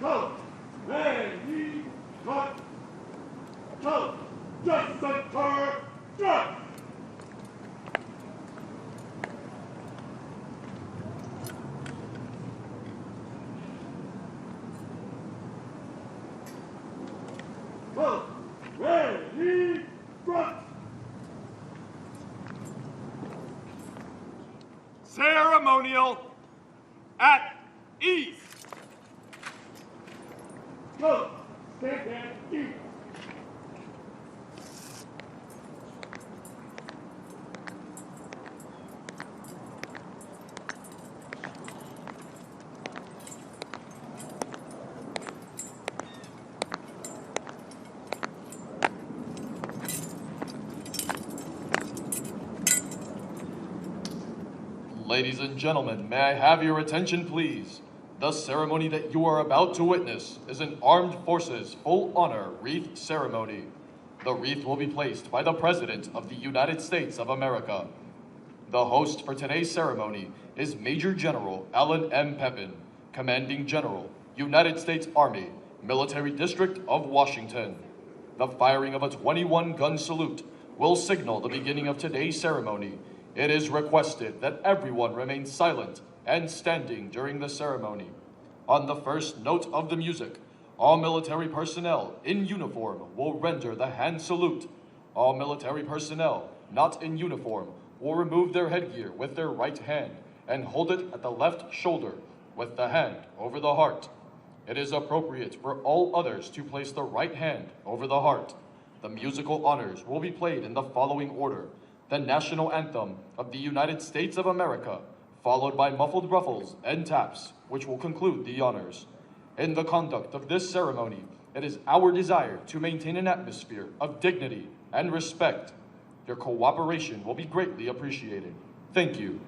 Go! May ye not go! Just occur! Just! Go! May ye not! Ceremonial at ease. Go! Stand and eat! Ladies and gentlemen, may I have your attention, please? The ceremony that you are about to witness is an Armed Forces Full Honor Wreath Ceremony. The wreath will be placed by the President of the United States of America. The host for today's ceremony is Major General Alan M. Pepin, Commanding General, United States Army, Military District of Washington. The firing of a 21-gun salute will signal the beginning of today's ceremony. It is requested that everyone remain silent and standing during the ceremony. On the first note of the music, all military personnel in uniform will render the hand salute. All military personnel not in uniform will remove their headgear with their right hand and hold it at the left shoulder with the hand over the heart. It is appropriate for all others to place the right hand over the heart. The musical honors will be played in the following order: the national anthem of the United States of America, followed by muffled ruffles and taps, which will conclude the honors. In the conduct of this ceremony, it is our desire to maintain an atmosphere of dignity and respect. Your cooperation will be greatly appreciated. Thank you.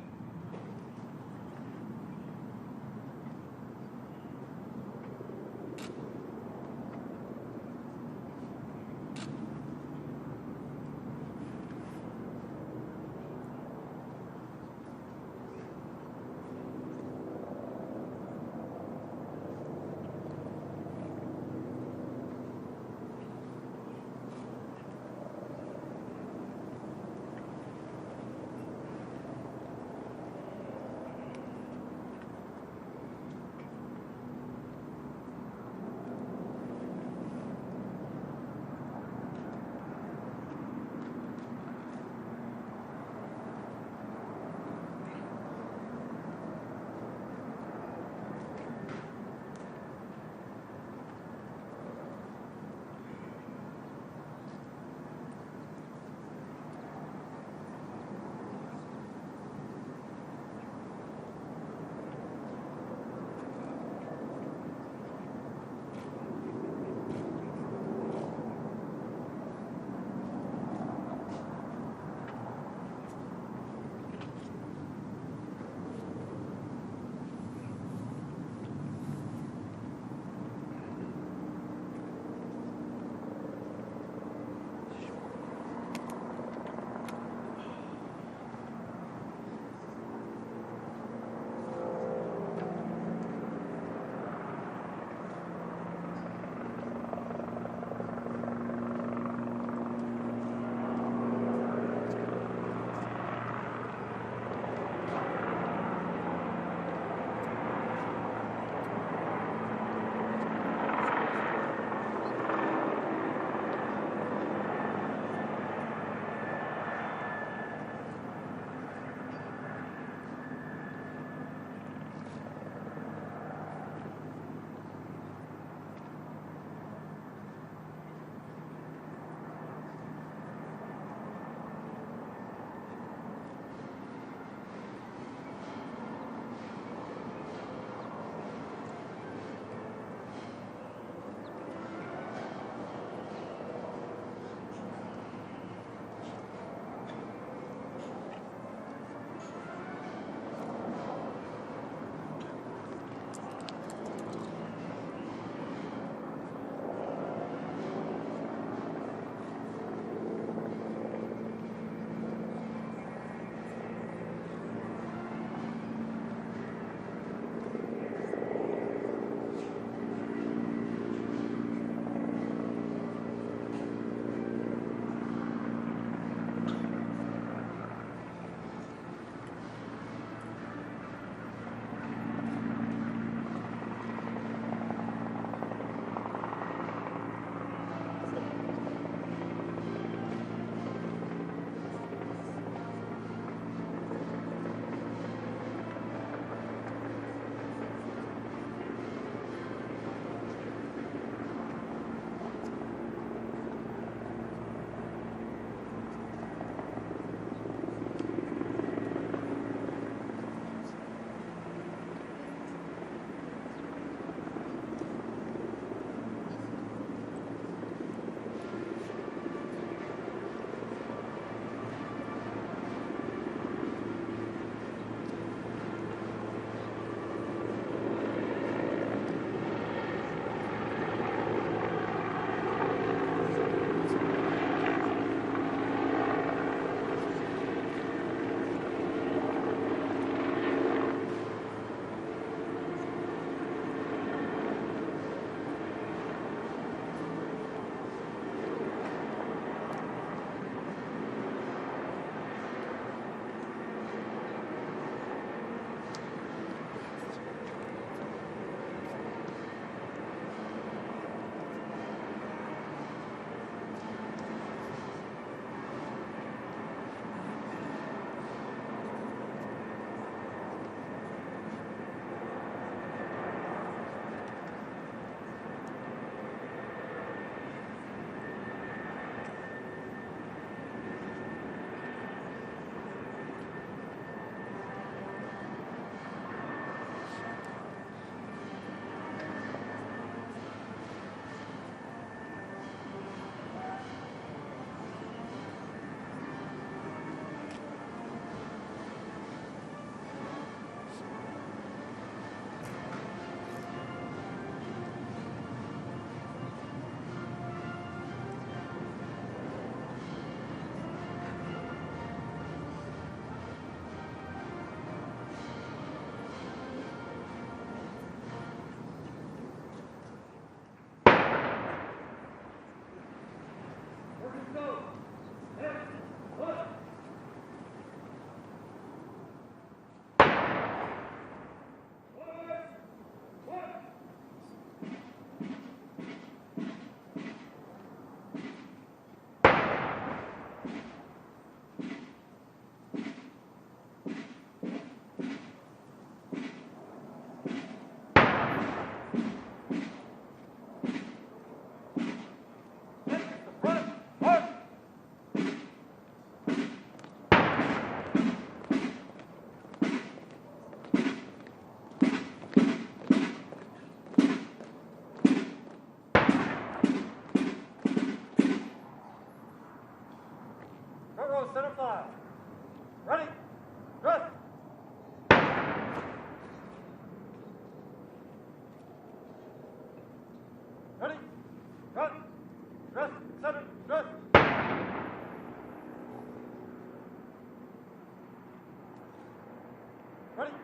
Ready?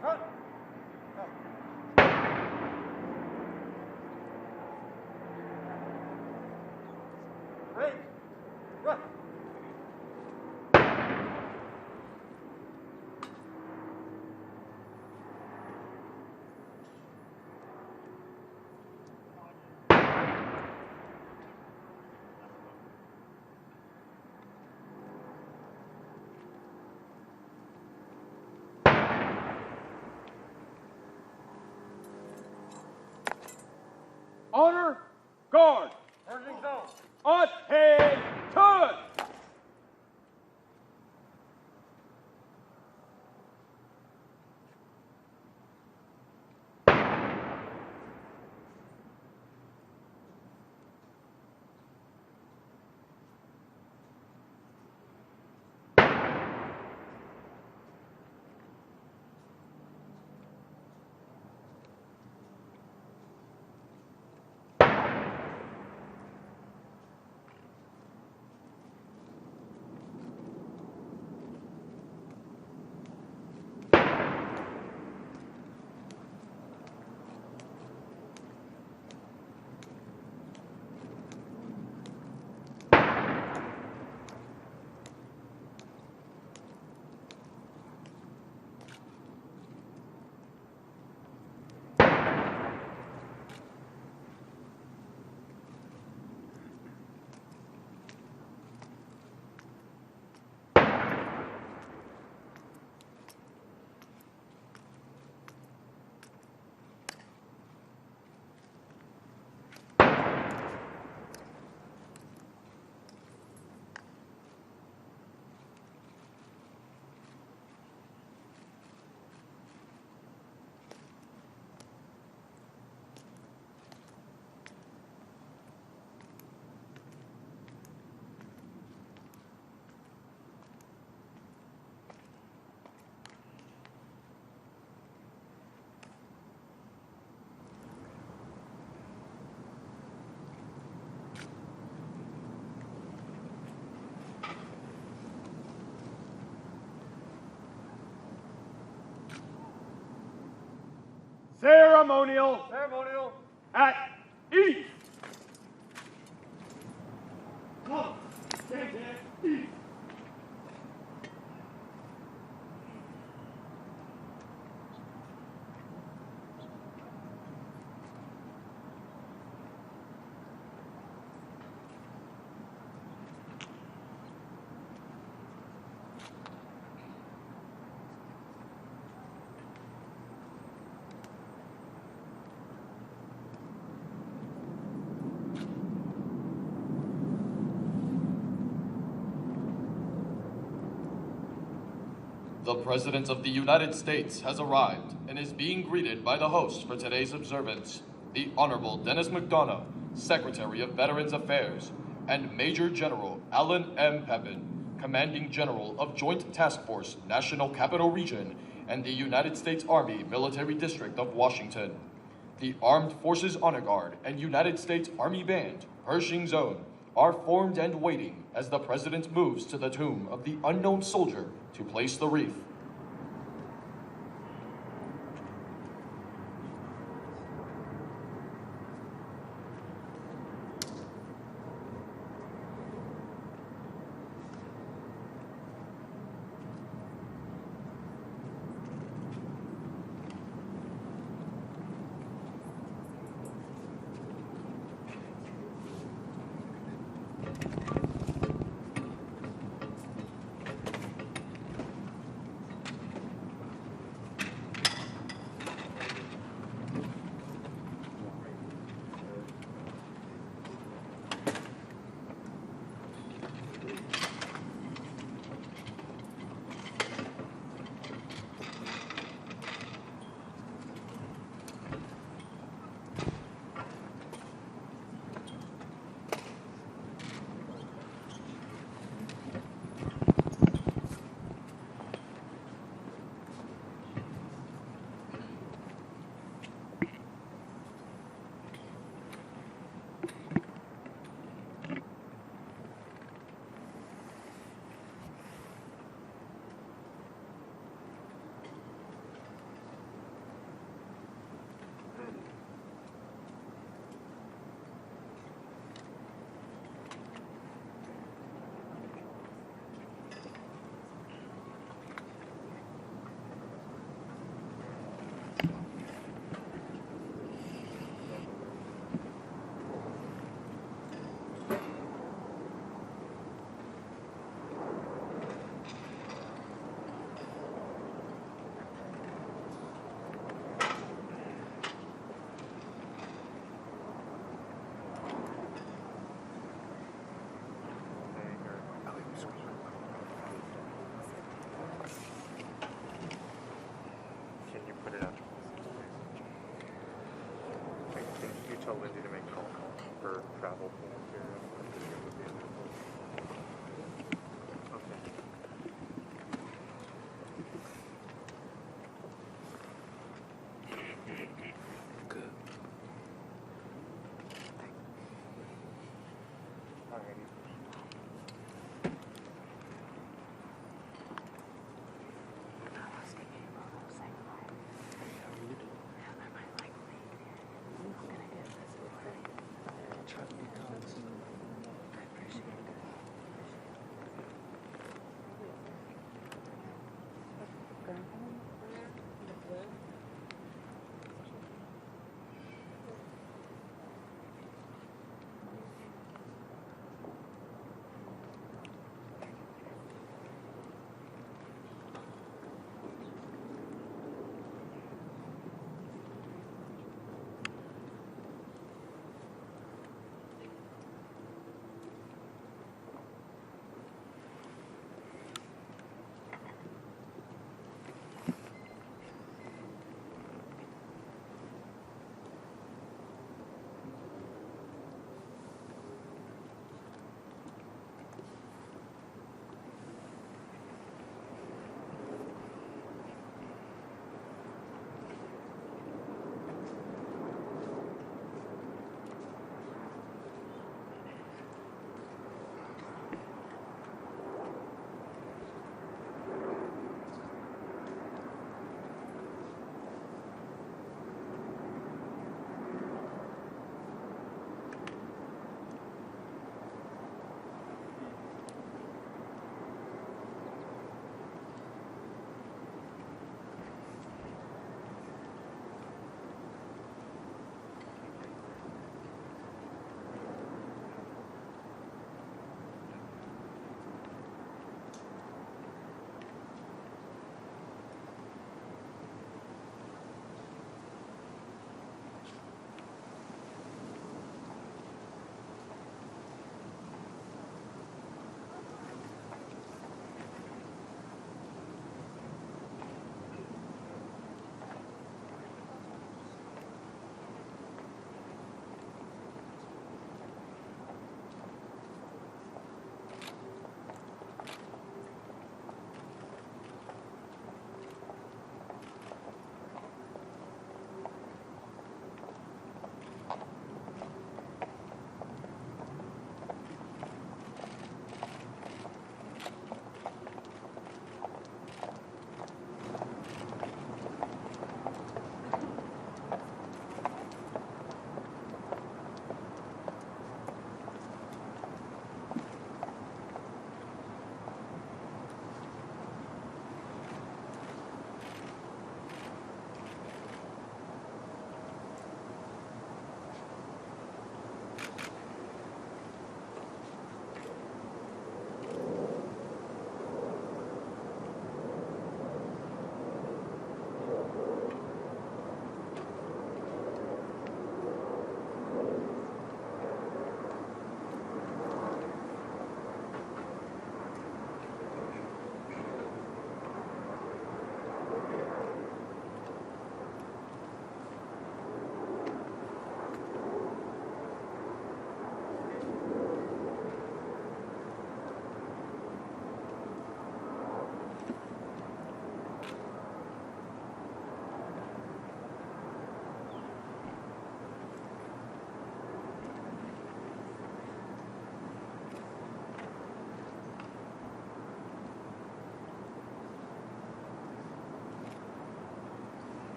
Front. Go. Ready? Run. Honor, guard. Turning zone. Attention! Ceremonial. Ceremonial. At ease. Come, stand at ease. The President of the United States has arrived and is being greeted by the host for today's observance, the Honorable Dennis McDonough, Secretary of Veterans Affairs, and Major General Alan M. Pepin, Commanding General of Joint Task Force, National Capital Region, and the United States Army Military District of Washington. The Armed Forces Honor Guard and United States Army Band, Pershing Zone, are formed and waiting as the President moves to the tomb of the unknown soldier to place the wreath.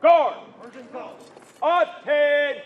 Guard. Urging zone. Attention.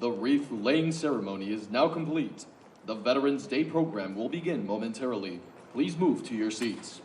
The Wreath-Laying ceremony is now complete. The Veterans Day program will begin momentarily. Please move to your seats.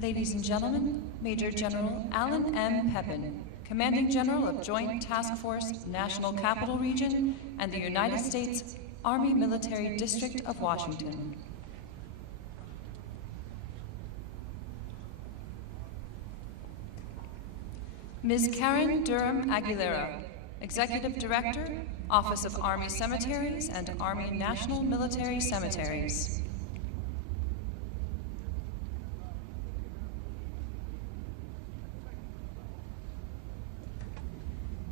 Ladies and gentlemen, Major General Alan M. Pepin, Commanding General of Joint Task Force, National Capital Region, and the United States Army Military District of Washington. Ms. Karen Durham Aguilera, Executive Director, Office of Army Cemeteries and Army National Military Cemeteries.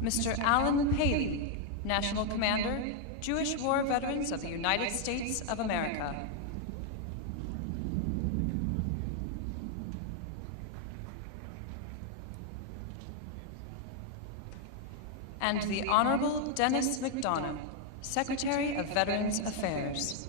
Mr. Alan Paley, National Commander, Jewish War Veterans of the United States of America. And the Honorable Dennis McDonough, Secretary of Veterans Affairs.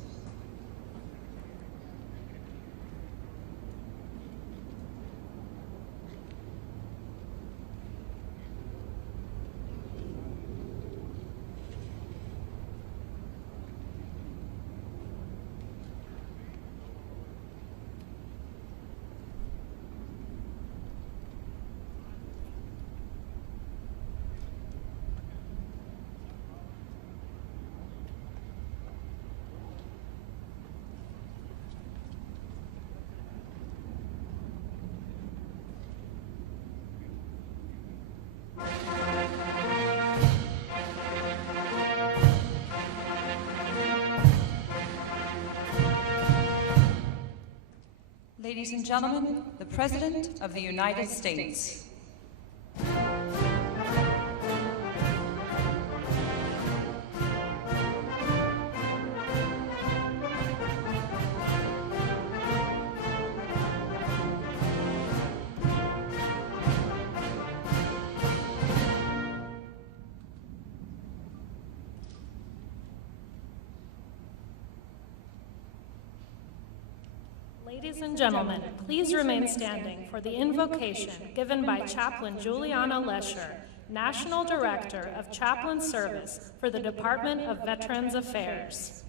Ladies and gentlemen, the President of the United States. Ladies and gentlemen, please remain standing for the invocation given by Chaplain Juliana Lesher, National Director of Chaplain Service for the Department of Veterans Affairs.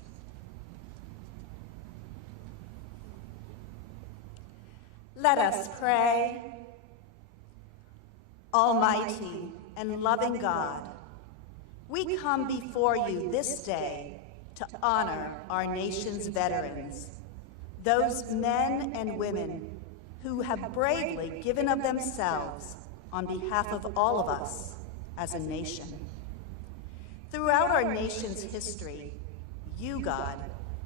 Let us pray. Almighty and loving God, we come before you this day to honor our nation's veterans, those men and women who have bravely given of themselves on behalf of all of us as a nation. Throughout our nation's history, you, God,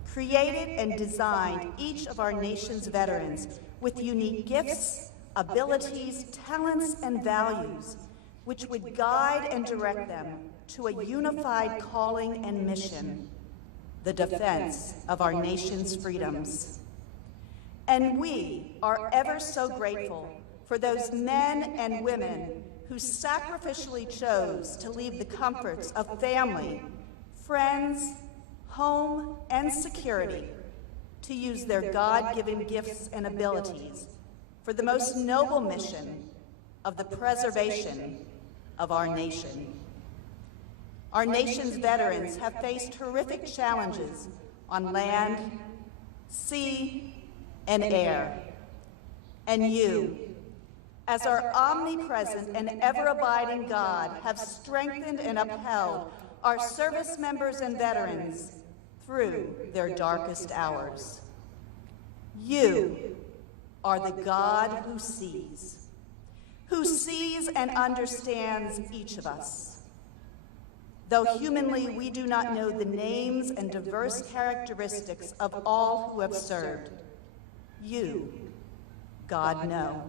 created and designed each of our nation's veterans with unique gifts, abilities, talents, and values, which would guide and direct them to a unified calling and mission, the defense of our nation's freedoms. And we are ever so grateful for those men and women who sacrificially chose to leave the comforts of family, friends, home, and security to use their God-given gifts and abilities for the most noble mission of the preservation of our nation. Our nation's veterans have faced horrific challenges on land, sea, and air. And you, as our omnipresent and ever-abiding God, have strengthened and upheld our service members and veterans through their darkest hours. You are the God who sees and understands each of us. Though humanly we do not know the names and diverse characteristics of all who have served, you, God, know.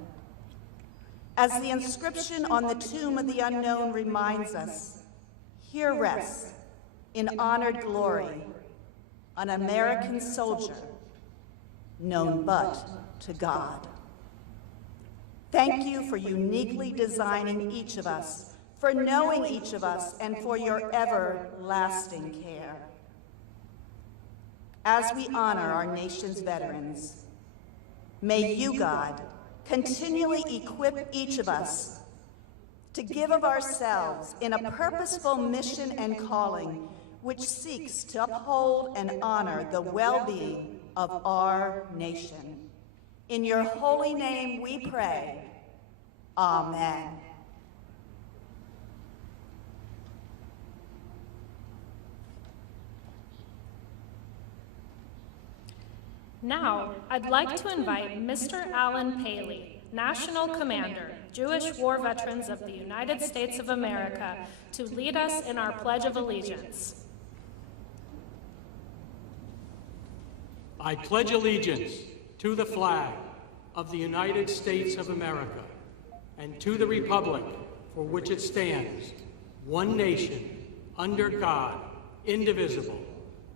As the inscription on the tomb of the unknown reminds us, here rests, in honored glory, an American soldier known but to God. Thank you for uniquely designing each of us, for knowing each of us, and for your everlasting care. As we honor our nation's veterans, may you, God, continually equip each of us to give of ourselves in a purposeful mission and calling which seeks to uphold and honor the well-being of our nation. In your holy name we pray. Amen. Now, I'd like to invite Mr. Alan Paley, National Commander, Jewish War Veterans of the United States of America, to lead us in our Pledge of Allegiance. I pledge allegiance to the flag of the United States of America and to the republic for which it stands, one nation, under God, indivisible,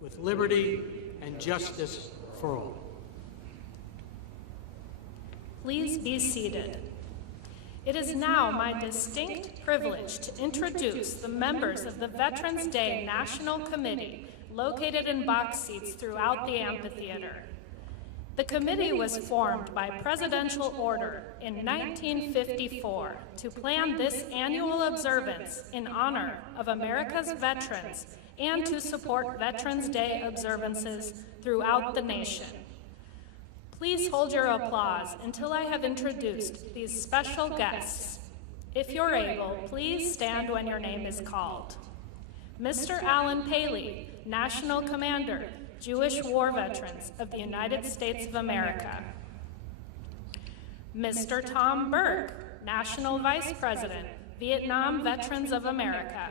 with liberty and justice for all. Please be seated. It is now my distinct privilege to introduce the members of the Veterans Day National Committee located in box seats throughout the amphitheater. The committee was formed by presidential order in 1954 to plan this annual observance in honor of America's veterans and to support Veterans Day observances throughout the nation. Please hold your applause until I have introduced these special guests. If you're able, please stand when your name is called. Mr. Alan Paley, National Commander, Jewish War Veterans of the United States of America. Mr. Tom Burke, National Vice President, Vietnam Veterans of America.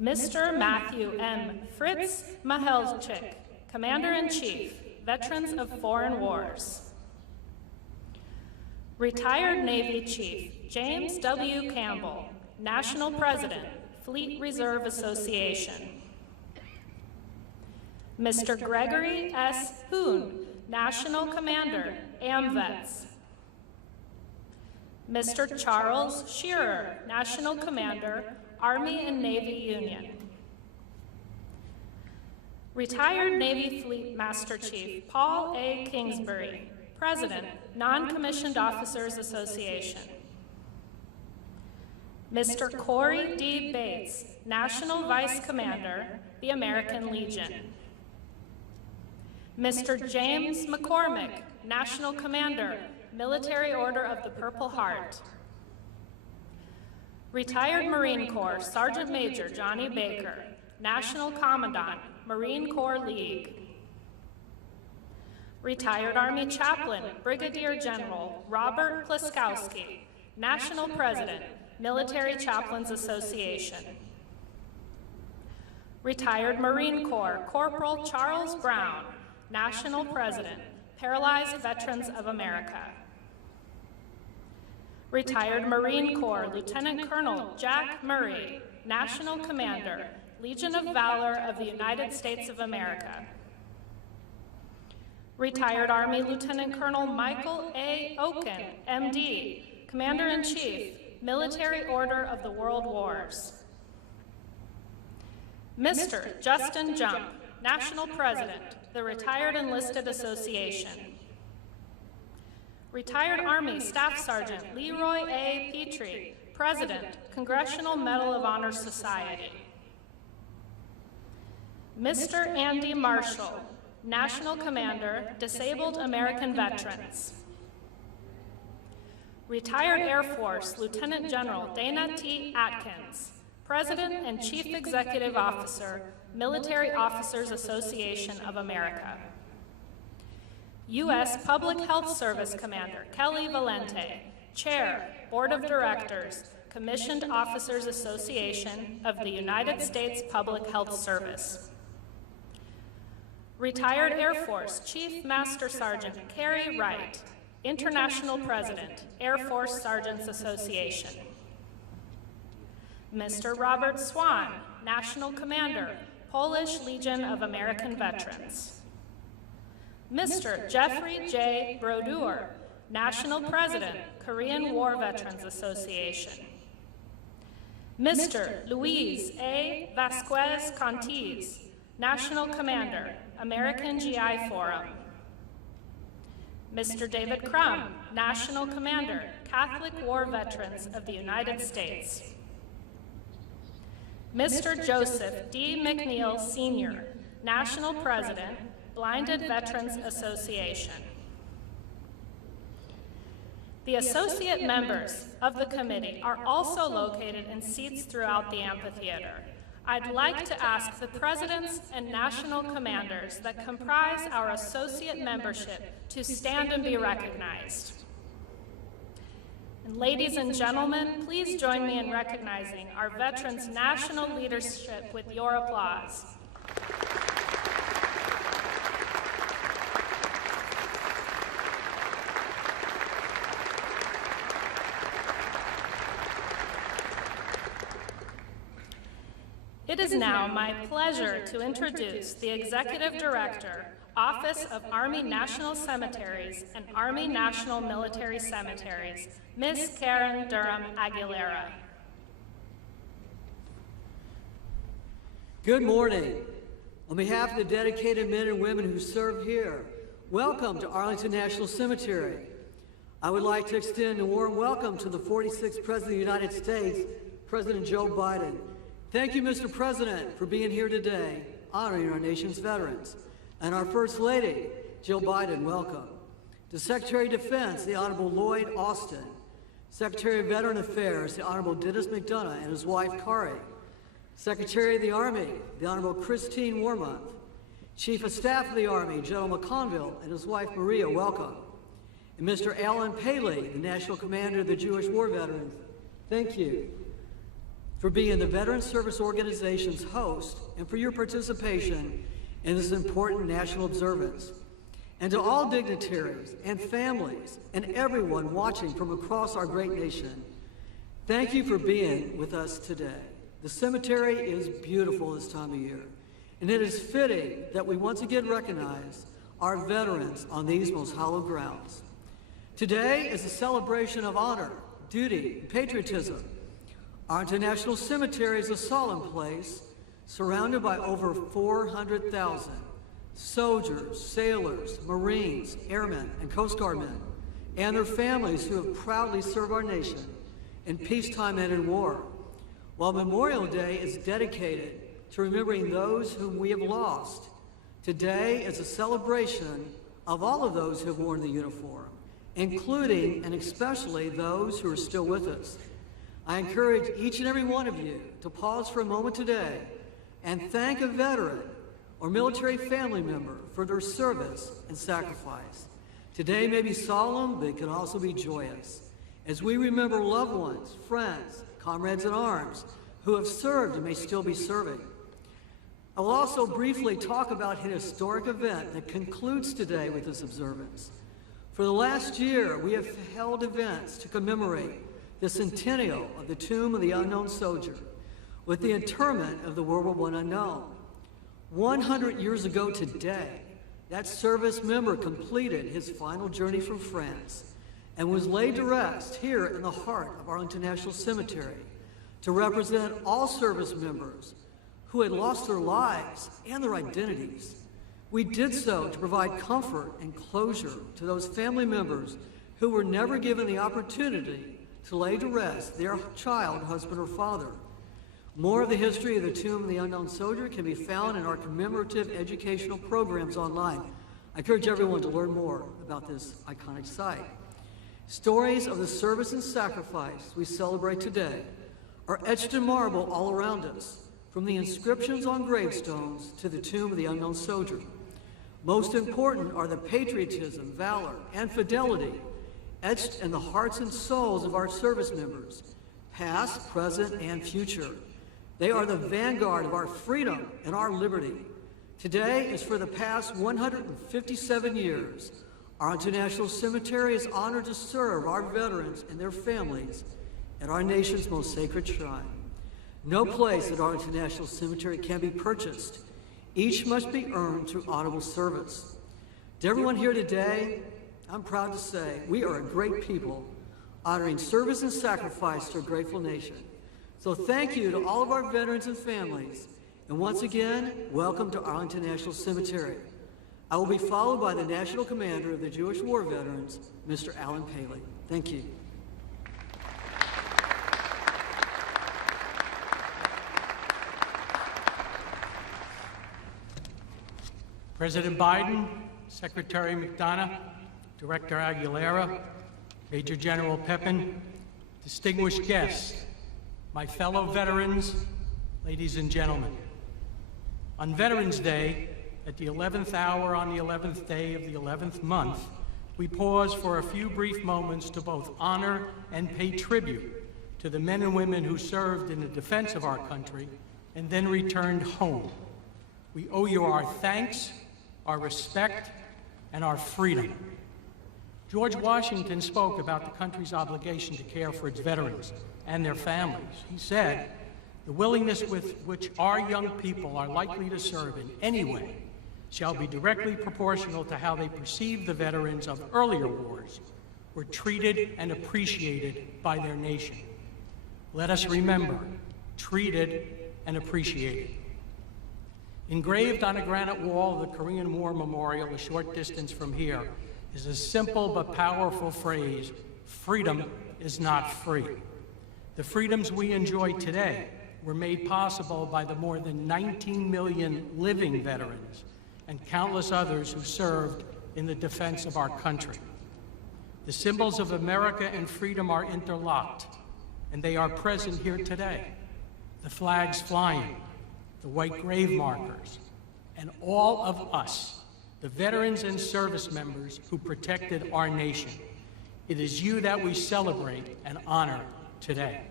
Mr. Matthew M. Fritz Mahelchik, Commander-in-Chief, Veterans of Foreign Wars. Retired Navy Chief James W. Campbell, National President, Fleet Reserve Association. Mr. Gregory S. Hoon, National Commander, AMVETS. Mr. Charles Shearer, National Commander, Army and Navy Union. Retired Navy Fleet Master Chief Paul A. Kingsbury, President, Non-Commissioned Officers Association. Mr. Corey D. Bates, National Vice Commander, the American Legion. Mr. James McCormick, National Commander, Military Order of the Purple Heart. Retired Marine Corps Sergeant Major Johnny Baker, National Commandant, Marine Corps League. Retired Army Chaplain Brigadier General Robert Pliskowski, National President, Military Chaplains Association. Retired Marine Corps Corporal Charles Brown, National President, Paralyzed Veterans of America. Retired Marine Corps Lieutenant Colonel Jack Murray, National Commander, Legion of Valor of the United States of America. Retired Army Lieutenant Colonel Michael A. Oken, MD, Commander-in-Chief, Military Order of the World Wars. Mr. Justin Jump, National President, the Retired Enlisted Association. Retired Army Staff Sergeant Leroy A. Petrie, President, Congressional Medal of Honor Society. Mr. Andy Marshall, National Commander, Disabled American Veterans. Retired Air Force Lieutenant General Dana T. Atkins, President and Chief Executive Officer, Military Officers Association of America. U.S. Public Health Service Commander Kelly Valente, Chair, Board of Directors, Commissioned Officers Association of the United States Public Health Service. Retired Air Force Chief Master Sergeant Carrie Wright, International President, Air Force Sergeants Association. Mr. Robert Swan, National Commander, Polish Legion of American Veterans. Mr. Jeffrey J. Brodeur, National President, Korean War Veterans Association. Mr. Luis A. Vasquez Contiz, National Commander, American GI Forum. Mr. David Crum, National Commander, Catholic War Veterans of the United States. Mr. Joseph D. McNeil, Sr., National President, Blinded Veterans Association. The associate members of the committee are also located in seats throughout the amphitheater. I'd like to ask the presidents and national commanders that comprise our associate membership to stand and be recognized. And ladies and gentlemen, please join me in recognizing our veterans' national leadership with your applause. It is now my pleasure to introduce the Executive Director, Office of Army National Cemeteries and Army National Military Cemeteries, Ms. Karen Durham Aguilera. Good morning. On behalf of the dedicated men and women who serve here, welcome to Arlington National Cemetery. I would like to extend a warm welcome to the 46th President of the United States, President Joe Biden. Thank you, Mr. President, for being here today, honoring our nation's veterans. And our First Lady, Jill Biden, welcome. The Secretary of Defense, the Honorable Lloyd Austin. Secretary of Veteran Affairs, the Honorable Dennis McDonough and his wife, Kari. Secretary of the Army, the Honorable Christine Wormuth. Chief of Staff of the Army, General McConville and his wife, Maria, welcome. And Mr. Alan Paley, the National Commander of the Jewish War Veterans, thank you for being the Veteran Service Organization's host and for your participation in this important national observance. And to all dignitaries and families and everyone watching from across our great nation, thank you for being with us today. The cemetery is beautiful this time of year, and it is fitting that we once again recognize our veterans on these most hallowed grounds. Today is a celebration of honor, duty, and patriotism. Arlington National Cemetery is a solemn place surrounded by over 400,000 soldiers, sailors, Marines, airmen, and Coast Guard men, and their families who have proudly served our nation in peacetime and in war. While Memorial Day is dedicated to remembering those whom we have lost, today is a celebration of all of those who have worn the uniform, including and especially those who are still with us. I encourage each and every one of you to pause for a moment today and thank a veteran or military family member for their service and sacrifice. Today may be solemn, but it can also be joyous, as we remember loved ones, friends, comrades in arms who have served and may still be serving. I will also briefly talk about an historic event that concludes today with this observance. For the last year, we have held events to commemorate the centennial of the Tomb of the Unknown Soldier, with the interment of the World War I unknown. 100 years ago today, that service member completed his final journey from France and was laid to rest here in the heart of Arlington National Cemetery to represent all service members who had lost their lives and their identities. We did so to provide comfort and closure to those family members who were never given the opportunity to lay to rest their child, husband, or father. More of the history of the Tomb of the Unknown Soldier can be found in our commemorative educational programs online. I encourage everyone to learn more about this iconic site. Stories of the service and sacrifice we celebrate today are etched in marble all around us, from the inscriptions on gravestones to the Tomb of the Unknown Soldier. Most important are the patriotism, valor, and fidelity etched in the hearts and souls of our service members, past, present, and future. They are the vanguard of our freedom and our liberty. Today, as for the past 157 years, Arlington National Cemetery is honored to serve our veterans and their families at our nation's most sacred shrine. No place at Arlington National Cemetery can be purchased. Each must be earned through honorable service. To everyone here today, I'm proud to say we are a great people, honoring service and sacrifice to a grateful nation. So thank you to all of our veterans and families, and once again, welcome to Arlington National Cemetery. I will be followed by the National Commander of the Jewish War Veterans, Mr. Alan Paley. Thank you. President Biden, Secretary McDonough, Director Aguilera, Major General Pepin, distinguished guests, my fellow veterans, ladies and gentlemen. On Veterans Day, at the 11th hour on the 11th day of the 11th month, we pause for a few brief moments to both honor and pay tribute to the men and women who served in the defense of our country and then returned home. We owe you our thanks, our respect, and our freedom. George Washington spoke about the country's obligation to care for its veterans and their families. He said, "The willingness with which our young people are likely to serve in any way shall be directly proportional to how they perceive the veterans of earlier wars were treated and appreciated by their nation." Let us remember, treated and appreciated. Engraved on a granite wall of the Korean War Memorial a short distance from here is a simple but powerful phrase: freedom is not free. The freedoms we enjoy today were made possible by the more than 19 million living veterans and countless others who served in the defense of our country. The symbols of America and freedom are interlocked, and they are present here today. The flags flying, the white grave markers, and all of us, the veterans and service members who protected our nation. It is you that we celebrate and honor today.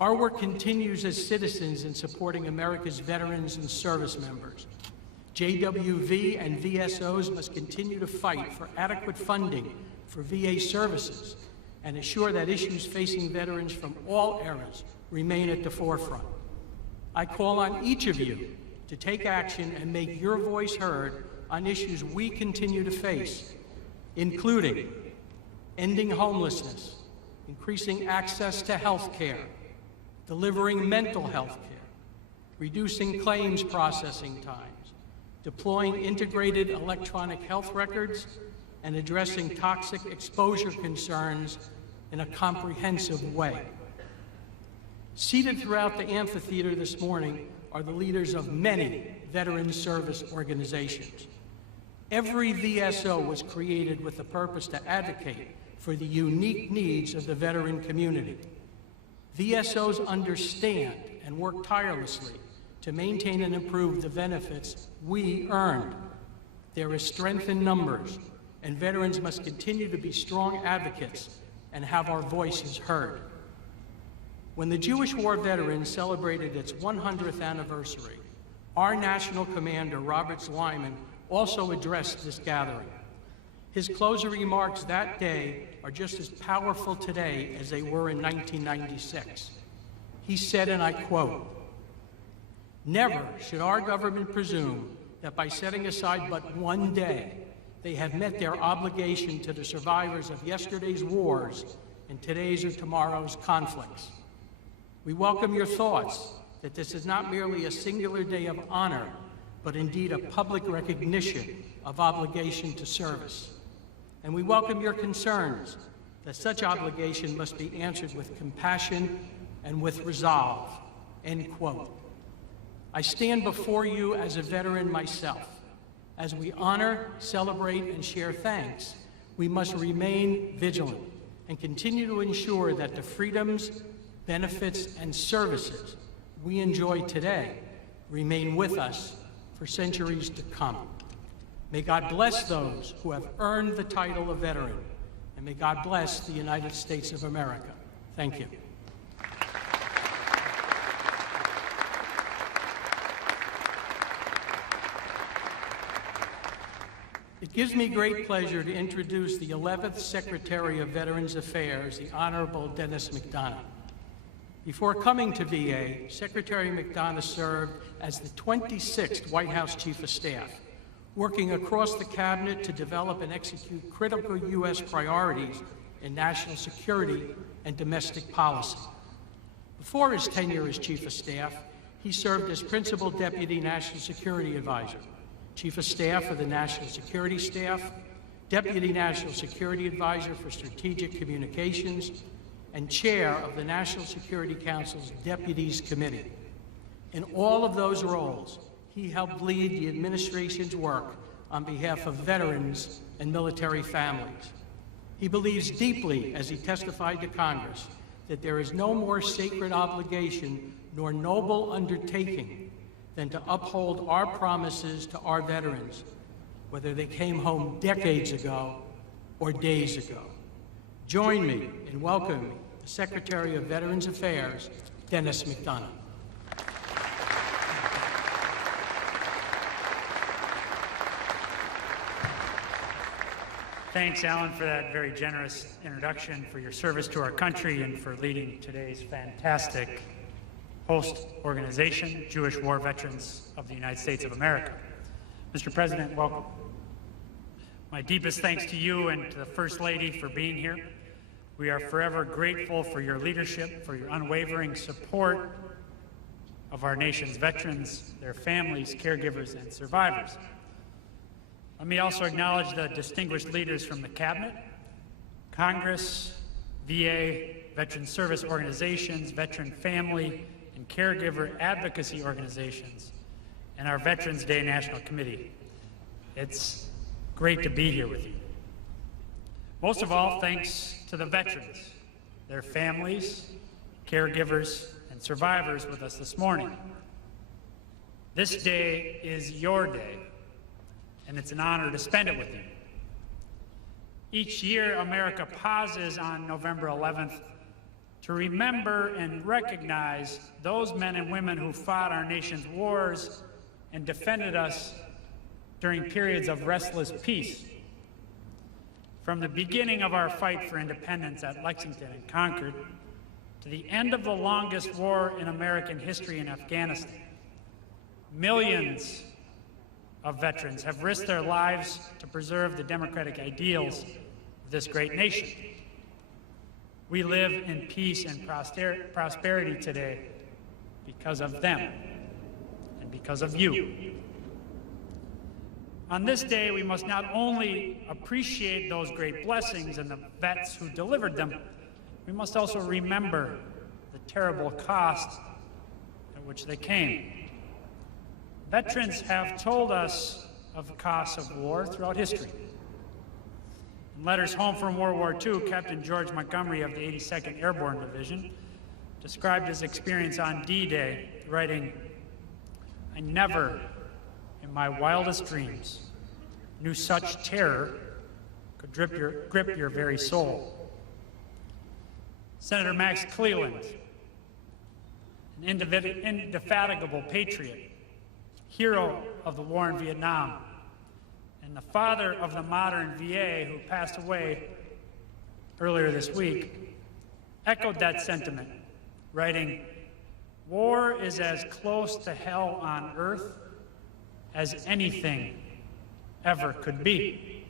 Our work continues as citizens in supporting America's veterans and service members. JWV and VSOs must continue to fight for adequate funding for VA services and assure that issues facing veterans from all eras remain at the forefront. I call on each of you to take action and make your voice heard on issues we continue to face, including ending homelessness, increasing access to health care, delivering mental health care, reducing claims processing times, deploying integrated electronic health records, and addressing toxic exposure concerns in a comprehensive way. Seated throughout the amphitheater this morning are the leaders of many veteran service organizations. Every VSO was created with the purpose to advocate for the unique needs of the veteran community. VSOs understand and work tirelessly to maintain and improve the benefits we earned. There is strength in numbers, and veterans must continue to be strong advocates and have our voices heard. When the Jewish War Veterans celebrated its 100th anniversary, our national commander, Robert Slyman, also addressed this gathering. His closing remarks that day are just as powerful today as they were in 1996. He said, and I quote, "Never should our government presume that by setting aside but one day, they have met their obligation to the survivors of yesterday's wars and today's or tomorrow's conflicts. We welcome your thoughts that this is not merely a singular day of honor, but indeed a public recognition of obligation to service. And we welcome your concerns that such obligation must be answered with compassion and with resolve." End quote. I stand before you as a veteran myself. As we honor, celebrate, and share thanks, we must remain vigilant and continue to ensure that the freedoms, benefits, and services we enjoy today remain with us for centuries to come. May God bless those who have earned the title of veteran, and may God bless the United States of America. Thank you. It gives me great pleasure to introduce the 11th Secretary of Veterans Affairs, the Honorable Dennis McDonough. Before coming to VA, Secretary McDonough served as the 26th White House Chief of Staff, working across the cabinet to develop and execute critical U.S. priorities in national security and domestic policy. Before his tenure as Chief of Staff, he served as Principal Deputy National Security Advisor, Chief of Staff of the National Security Staff, Deputy National Security Advisor for Strategic Communications, and Chair of the National Security Council's Deputies Committee. In all of those roles, he helped lead the administration's work on behalf of veterans and military families. He believes deeply, as he testified to Congress, that there is no more sacred obligation nor noble undertaking than to uphold our promises to our veterans, whether they came home decades ago or days ago. Join me in welcoming the Secretary of Veterans Affairs, Dennis McDonough. Thanks, Alan, for that very generous introduction, for your service to our country, and for leading today's fantastic host organization, Jewish War Veterans of the United States of America. Mr. President, welcome. My deepest thanks to you and to the First Lady for being here. We are forever grateful for your leadership, for your unwavering support of our nation's veterans, their families, caregivers, and survivors. Let me also acknowledge the distinguished leaders from the Cabinet, Congress, VA, veteran service organizations, veteran family and caregiver advocacy organizations, and our Veterans Day National Committee. It's great to be here with you. Most of all, thanks to the veterans, their families, caregivers, and survivors with us this morning. This day is your day, and it's an honor to spend it with you. Each year, America pauses on November 11th to remember and recognize those men and women who fought our nation's wars and defended us during periods of restless peace. From the beginning of our fight for independence at Lexington and Concord to the end of the longest war in American history in Afghanistan, millions of veterans have risked their lives to preserve the democratic ideals of this great nation. We live in peace and prosperity today because of them and because of you. On this day, we must not only appreciate those great blessings and the vets who delivered them, we must also remember the terrible cost at which they came. Veterans have told us of the costs of war throughout history. In letters home from World War II, Captain George Montgomery of the 82nd Airborne Division described his experience on D-Day, writing, "I never, in my wildest dreams, knew such terror could grip your very soul." Senator Max Cleland, an indefatigable patriot, hero of the war in Vietnam, and the father of the modern VA, who passed away earlier this week, echoed that sentiment, writing, "War is as close to hell on earth as anything ever could be."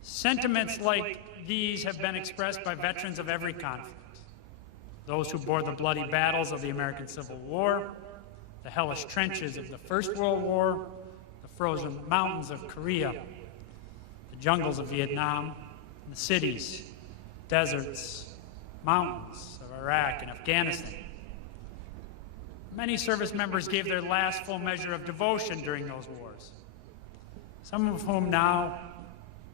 Sentiments like these have been expressed by veterans of every conflict. Those who bore the bloody battles of the American Civil War, the hellish trenches of the First World War, the frozen mountains of Korea, the jungles of Vietnam, the cities, deserts, mountains of Iraq and Afghanistan. Many service members gave their last full measure of devotion during those wars, some of whom now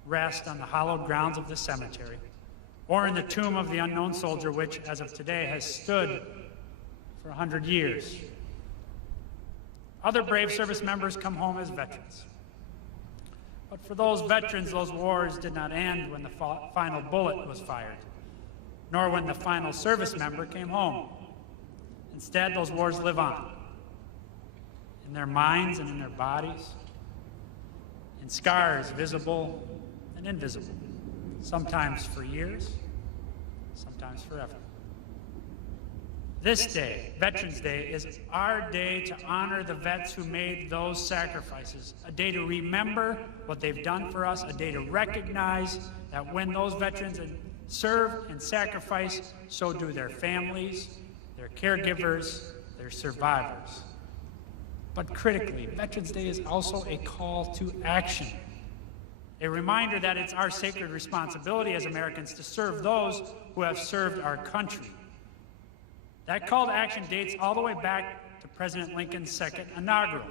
rest on the hallowed grounds of the cemetery or in the tomb of the unknown soldier, which, as of today, has stood for 100 years. Other brave service members come home as veterans. But for those veterans, those wars did not end when the final bullet was fired, nor when the final service member came home. Instead, those wars live on, in their minds and in their bodies, in scars visible and invisible, sometimes for years, sometimes forever. This day, Veterans Day, is our day to honor the vets who made those sacrifices, a day to remember what they've done for us, a day to recognize that when those veterans serve and sacrifice, so do their families, their caregivers, their survivors. But critically, Veterans Day is also a call to action, a reminder that it's our sacred responsibility as Americans to serve those who have served our country. That call to action dates all the way back to President Lincoln's second inaugural,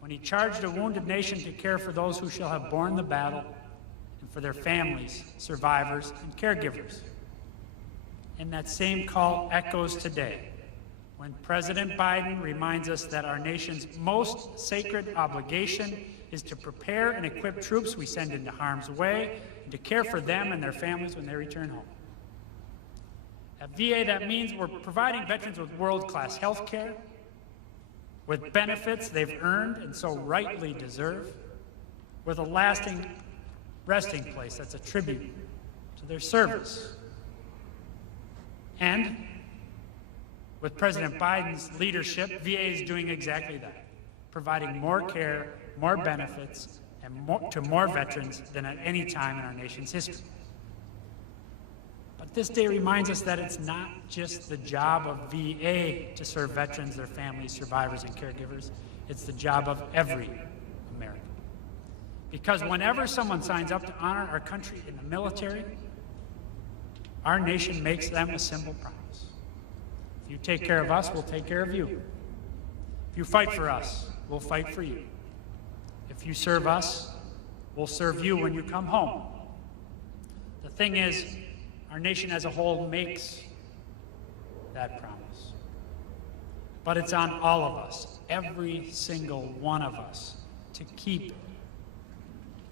when he charged a wounded nation to care for those who shall have borne the battle and for their families, survivors, and caregivers. And that same call echoes today when President Biden reminds us that our nation's most sacred obligation is to prepare and equip troops we send into harm's way and to care for them and their families when they return home. At VA, that means we're providing veterans with world-class health care, with benefits they've earned and so rightly deserve, with a lasting resting place that's a tribute to their service. And with President Biden's leadership, VA is doing exactly that, providing more care, more benefits, and to more veterans than at any time in our nation's history. But this day reminds us that it's not just the job of VA to serve veterans, their families, survivors, and caregivers. It's the job of every American. Because whenever someone signs up to honor our country in the military, our nation makes them a simple promise. If you take care of us, we'll take care of you. If you fight for us, we'll fight for you. If you serve us, we'll serve you when you come home. The thing is, our nation as a whole makes that promise. But it's on all of us, every single one of us, to keep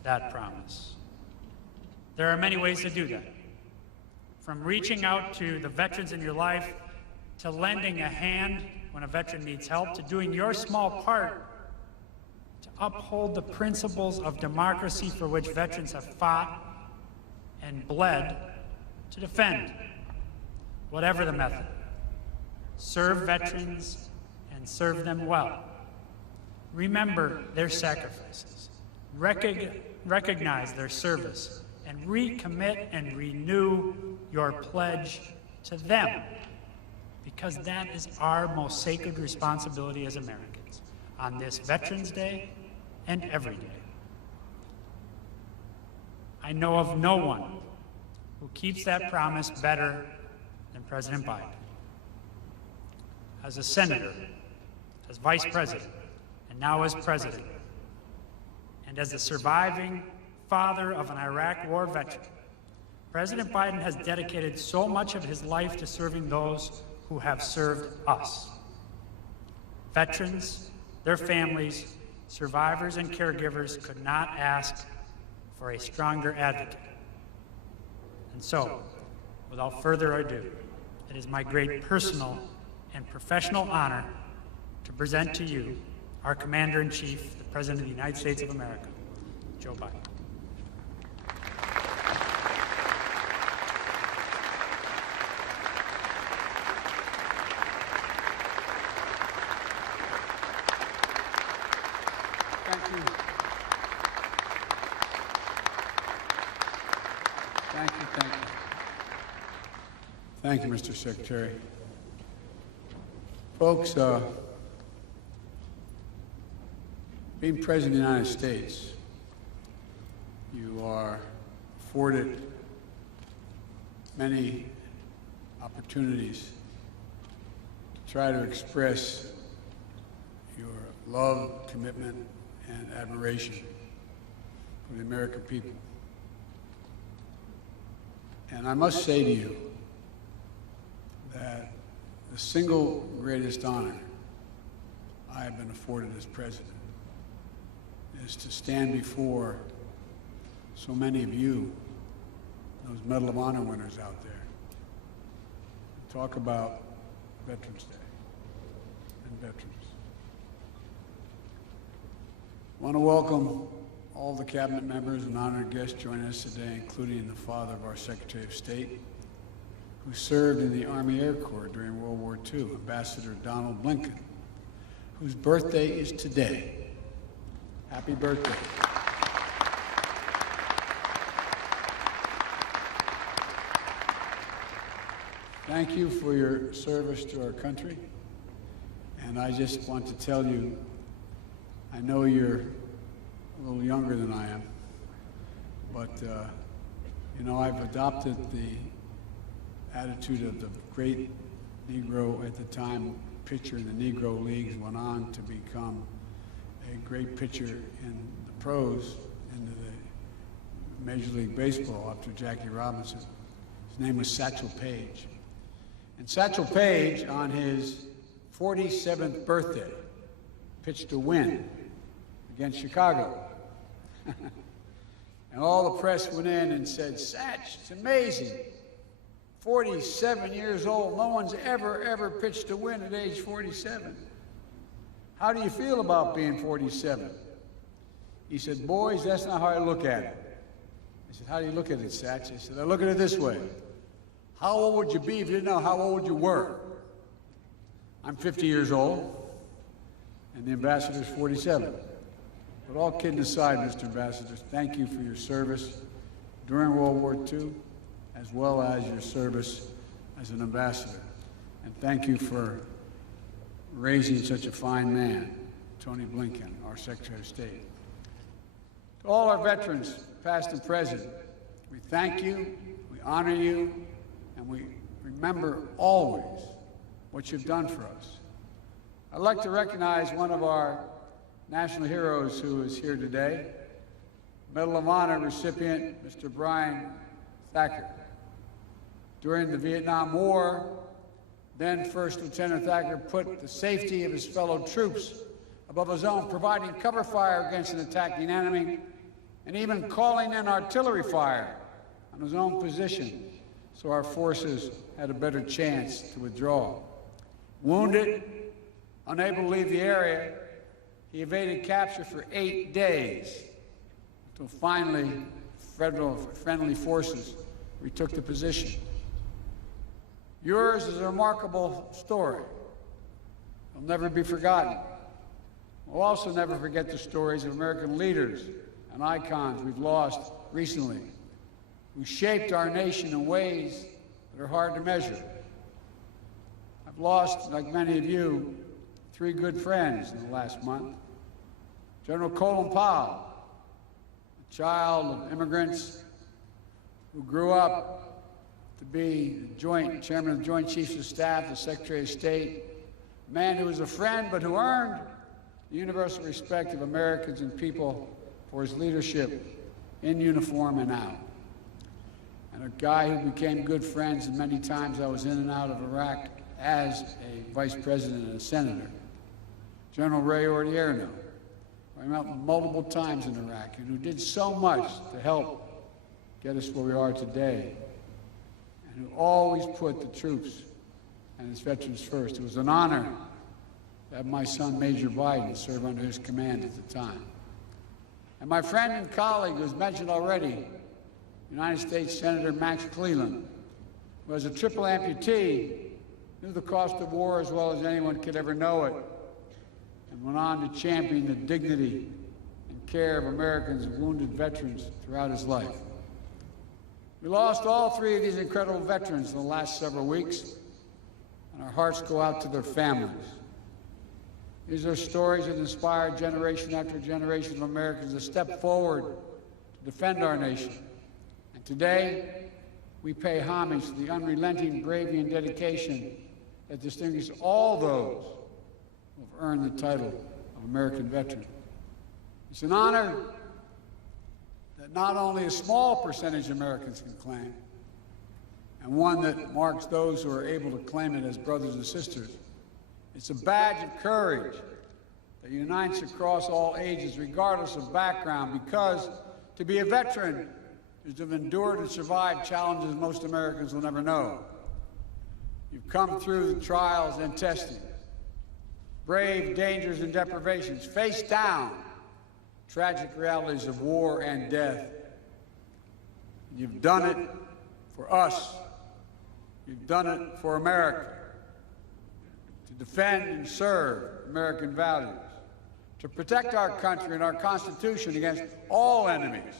that promise. There are many ways to do that. From reaching out to the veterans in your life, to lending a hand when a veteran needs help, to doing your small part to uphold the principles of democracy for which veterans have fought and bled to defend. Whatever the method, serve veterans and serve them well. Remember their sacrifices, recognize their service, and recommit and renew your pledge to them, because that is our most sacred responsibility as Americans on this Veterans Day and every day. I know of no one who keeps that promise better than President Biden. As a senator, as vice president, and now as president, and as the surviving father of an Iraq war veteran, President Biden has dedicated so much of his life to serving those who have served us. Veterans, their families, survivors, and caregivers could not ask for a stronger advocate. And so, without further ado, it is my great personal and professional honor to present to you our Commander-in-Chief, the President of the United States of America, Joe Biden. Thank you, Mr. Secretary. Folks, being President of the United States, you are afforded many opportunities to try to express your love, commitment, and admiration for the American people. And I must say to you that the single greatest honor I have been afforded as president is to stand before so many of you, those Medal of Honor winners out there, and talk about Veterans Day and veterans. I want to welcome all the cabinet members and honored guests joining us today, including the father of our Secretary of State, who served in the Army Air Corps during World War II, Ambassador Donald Blinken, whose birthday is today. Happy birthday. Thank you for your service to our country. And I just want to tell you, I know you're a little younger than I am, but you know, I've adopted the attitude of the great Negro at the time, pitcher in the Negro Leagues, went on to become a great pitcher in the pros, into the Major League Baseball after Jackie Robinson. His name was Satchel Paige. And Satchel Paige, on his 47th birthday, pitched a win against Chicago. And all the press went in and said, "Satch, it's amazing. 47 years old, no one's ever pitched a win at age 47. How do you feel about being 47? He said, "Boys, that's not how I look at it." I said, "How do you look at it, Satch?" He said, "I look at it this way. How old would you be if you didn't know how old you were? I'm 50 years old, and the ambassador's 47. But all kidding aside, Mr. Ambassador, thank you for your service during World War II, as well as your service as an ambassador. And thank you for raising such a fine man, Tony Blinken, our Secretary of State. To all our veterans, past and present, we thank you, we honor you, and we remember always what you've done for us. I'd like to recognize one of our national heroes who is here today, Medal of Honor recipient, Mr. Brian Thacker. During the Vietnam War, then First Lieutenant Thacker put the safety of his fellow troops above his own, providing cover fire against an attacking enemy, and even calling in artillery fire on his own position so our forces had a better chance to withdraw. Wounded, unable to leave the area, he evaded capture for 8 days until finally federal friendly forces retook the position. Yours is a remarkable story. It'll never be forgotten. We'll also never forget the stories of American leaders and icons we've lost recently, who shaped our nation in ways that are hard to measure. I've lost, like many of you, 3 good friends in the last month. General Colin Powell, a child of immigrants who grew up to be the chairman of the Joint Chiefs of Staff, the Secretary of State, a man who was a friend but who earned the universal respect of Americans and people for his leadership in uniform and out. And a guy who became good friends, and many times I was in and out of Iraq as a vice president and a senator, General Ray Odierno, who I met multiple times in Iraq, and who did so much to help get us where we are today, and who always put the troops and his veterans first. It was an honor to have my son, Major Biden, serve under his command at the time. And my friend and colleague, who was mentioned already, United States Senator Max Cleland, who as a triple amputee knew the cost of war as well as anyone could ever know it, and went on to champion the dignity and care of Americans and wounded veterans throughout his life. We lost all 3 of these incredible veterans in the last several weeks, and our hearts go out to their families. These are stories that inspire generation after generation of Americans to step forward to defend our nation. And today, we pay homage to the unrelenting bravery and dedication that distinguish all those who have earned the title of American veteran. It's an honor that not only a small percentage of Americans can claim, and one that marks those who are able to claim it as brothers and sisters. It's a badge of courage that unites across all ages, regardless of background, because to be a veteran is to have endured and survived challenges most Americans will never know. You've come through the trials and testing, braved dangers and deprivations, faced down tragic realities of war and death. You've done it for us. You've done it for America, to defend and serve American values, to protect our country and our Constitution against all enemies,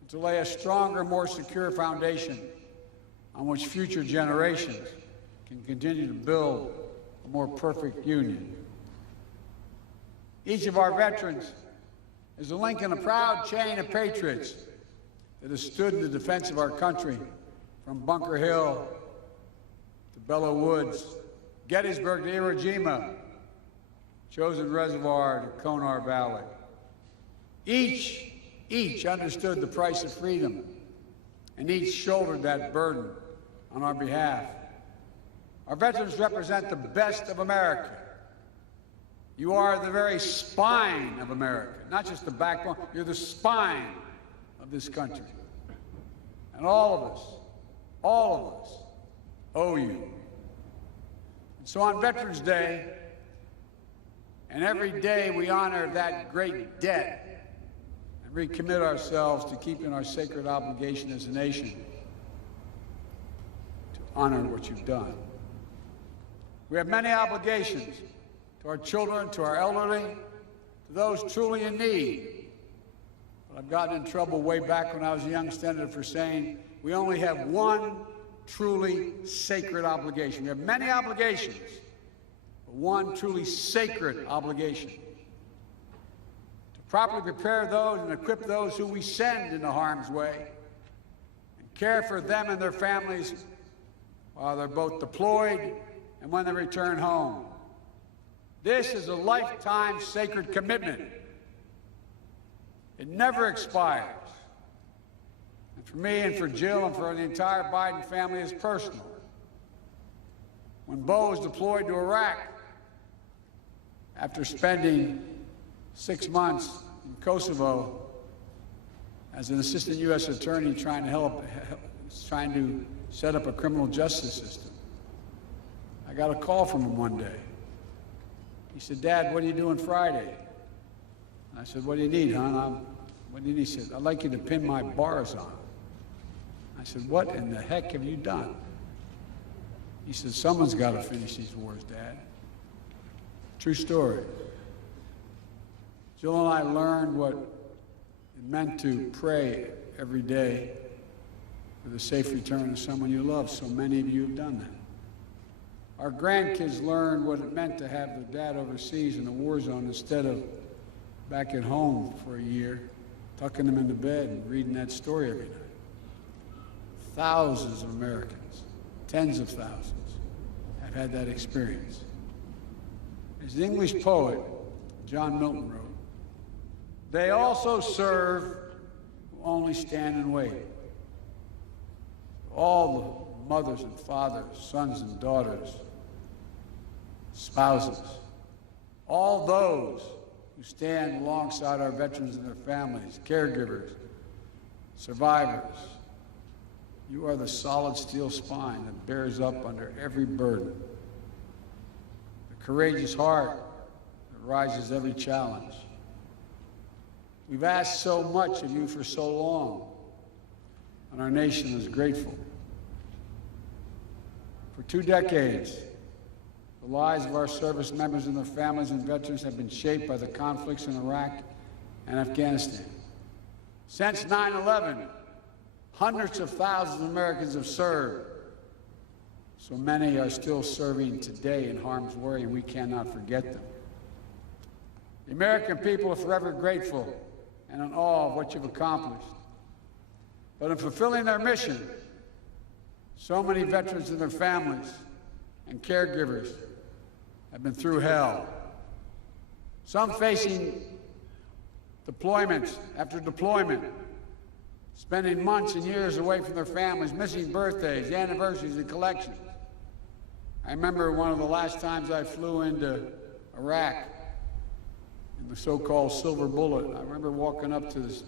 and to lay a stronger, more secure foundation on which future generations can continue to build a more perfect union. Each of our veterans is a link in a proud chain of patriots that has stood in the defense of our country from Bunker Hill to Belleau Woods Gettysburg to Iwo Jima, Chosin Reservoir to Konar Valley. Each understood the price of freedom, and each shouldered that burden on our behalf. Our veterans represent the best of America. You are the very spine of America, not just the backbone, you're the spine of this country. And all of us owe you. And so on Veterans Day, and every day we honor that great debt and recommit ourselves to keeping our sacred obligation as a nation to honor what you've done. We have many obligations to our children, to our elderly, to those truly in need. But I've gotten in trouble way back when I was a young senator for saying we only have one truly sacred obligation. We have many obligations, but one truly sacred obligation. To properly prepare those and equip those who we send into harm's way and care for them and their families while they're both deployed and when they return home. This is a lifetime sacred commitment. It never expires. And for me and for Jill and for the entire Biden family, it's personal. When Bo was deployed to Iraq, after spending 6 months in Kosovo as an assistant U.S. attorney trying to set up a criminal justice system, I got a call from him one day. He said, "Dad, what are you doing Friday?" And I said, "What do you need, hon?" What do you need? He said, "I'd like you to pin my bars on." I said, "What in the heck have you done?" He said, "Someone's got to finish these wars, Dad." True story. Jill and I learned what it meant to pray every day for the safe return of someone you love. So many of you have done that. Our grandkids learned what it meant to have their dad overseas in a war zone instead of back at home for a year, tucking them into bed and reading that story every night. Thousands of Americans, tens of thousands, have had that experience. As the English poet John Milton wrote, "They also serve who only stand and wait." All the mothers and fathers, sons and daughters, spouses, all those who stand alongside our veterans and their families, caregivers, survivors, you are the solid steel spine that bears up under every burden, the courageous heart that rises every challenge. We've asked so much of you for so long, and our nation is grateful. For 2 decades, the lives of our service members and their families and veterans have been shaped by the conflicts in Iraq and Afghanistan. Since 9/11, hundreds of thousands of Americans have served. So many are still serving today in harm's way, and we cannot forget them. The American people are forever grateful and in awe of what you've accomplished. But in fulfilling their mission, so many veterans and their families and caregivers have been through hell. Some facing deployments after deployment, spending months and years away from their families, missing birthdays, anniversaries, and collections. I remember one of the last times I flew into Iraq in the so-called Silver Bullet. I remember walking up to the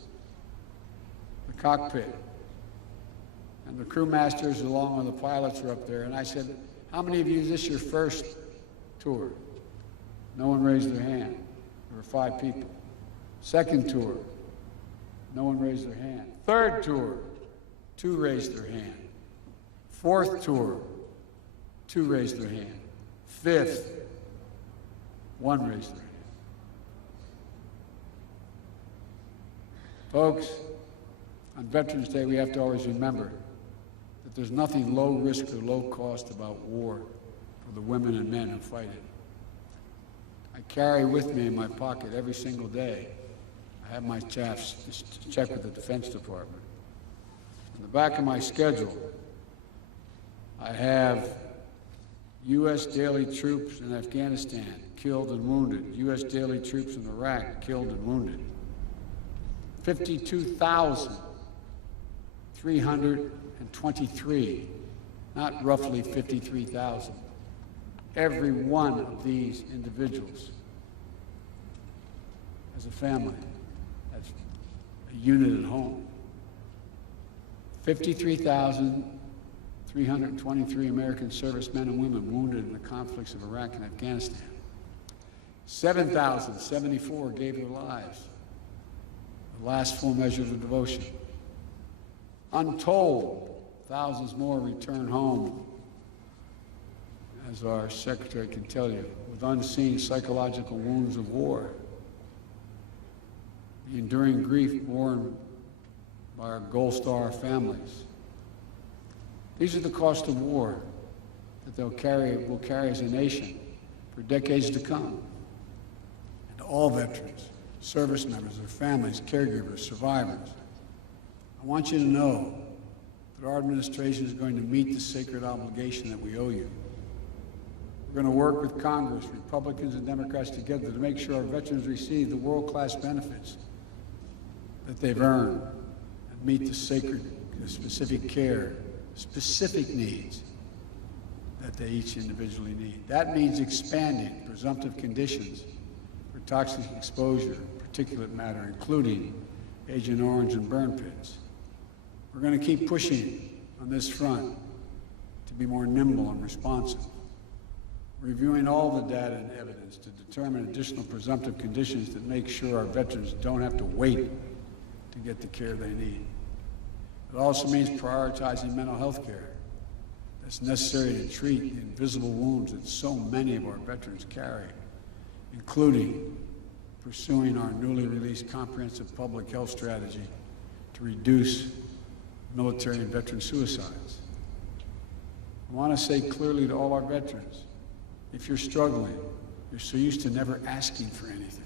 cockpit, and the crewmasters along with the pilots were up there, and I said, "How many of you, is this your first tour?" No one raised their hand. There were 5 people. Second tour, no one raised their hand. Third tour, 2 raised their hand. Fourth tour, 2 raised their hand. Fifth, 1 raised their hand. Folks, on Veterans Day, we have to always remember that there's nothing low risk or low cost about war for the women and men who fight it. I carry with me in my pocket every single day, I have my chaps to check with the Defense Department. In the back of my schedule, I have U.S. daily troops in Afghanistan, killed and wounded. U.S. daily troops in Iraq, killed and wounded. 52,323, not roughly 53,000. Every one of these individuals as a family, that's a unit at home. 53,323 American servicemen and women wounded in the conflicts of Iraq and Afghanistan. 7,074 gave their lives, the last full measure of devotion. Untold, thousands more return home, as our secretary can tell you, with unseen psychological wounds of war. The enduring grief borne by our Gold Star families. These are the cost of war that we'll carry as a nation for decades to come. And to all veterans, service members, their families, caregivers, survivors, I want you to know that our administration is going to meet the sacred obligation that we owe you. We're going to work with Congress, Republicans and Democrats together to make sure our veterans receive the world-class benefits that they've earned and meet the specific care, specific needs that they each individually need. That means expanding presumptive conditions for toxic exposure, particulate matter, including Agent Orange and burn pits. We're going to keep pushing on this front to be more nimble and responsive, reviewing all the data and evidence to determine additional presumptive conditions that make sure our veterans don't have to wait to get the care they need. It also means prioritizing mental health care that's necessary to treat the invisible wounds that so many of our veterans carry, including pursuing our newly released comprehensive public health strategy to reduce military and veteran suicides. I want to say clearly to all our veterans, if you're struggling, you're so used to never asking for anything.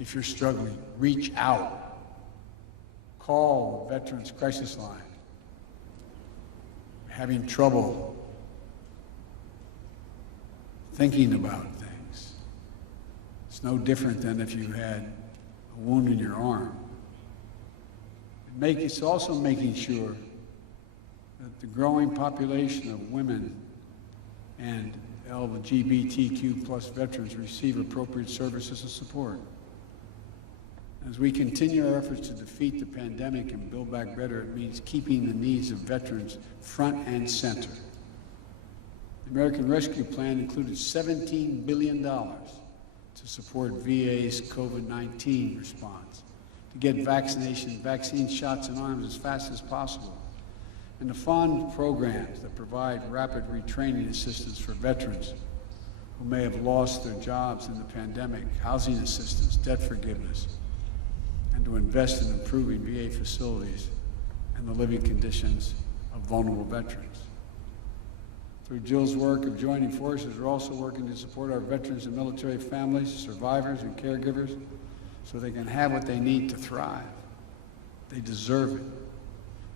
If you're struggling, reach out. Call the Veterans Crisis Line. Having trouble thinking about things. It's no different than if you had a wound in your arm. It's also making sure that the growing population of women and LGBTQ plus veterans receive appropriate services and support. As we continue our efforts to defeat the pandemic and build back better, it means keeping the needs of veterans front and center. The American Rescue Plan included $17 billion to support VA's COVID-19 response, to get vaccine shots in arms as fast as possible, and to fund programs that provide rapid retraining assistance for veterans who may have lost their jobs in the pandemic, housing assistance, debt forgiveness, and to invest in improving VA facilities and the living conditions of vulnerable veterans. Through Jill's work of joining forces, we're also working to support our veterans and military families, survivors, and caregivers so they can have what they need to thrive. They deserve it.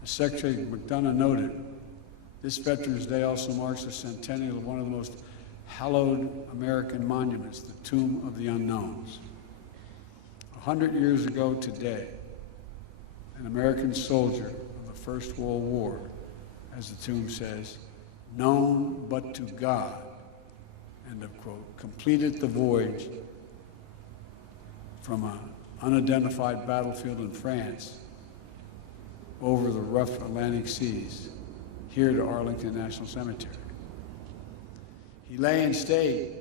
As Secretary McDonough noted, this Veterans Day also marks the centennial of one of the most hallowed American monuments, the Tomb of the Unknowns. 100 years ago today, an American soldier of the First World War, as the tomb says, known but to God, end of quote, completed the voyage from an unidentified battlefield in France over the rough Atlantic seas, here to Arlington National Cemetery. He lay and stayed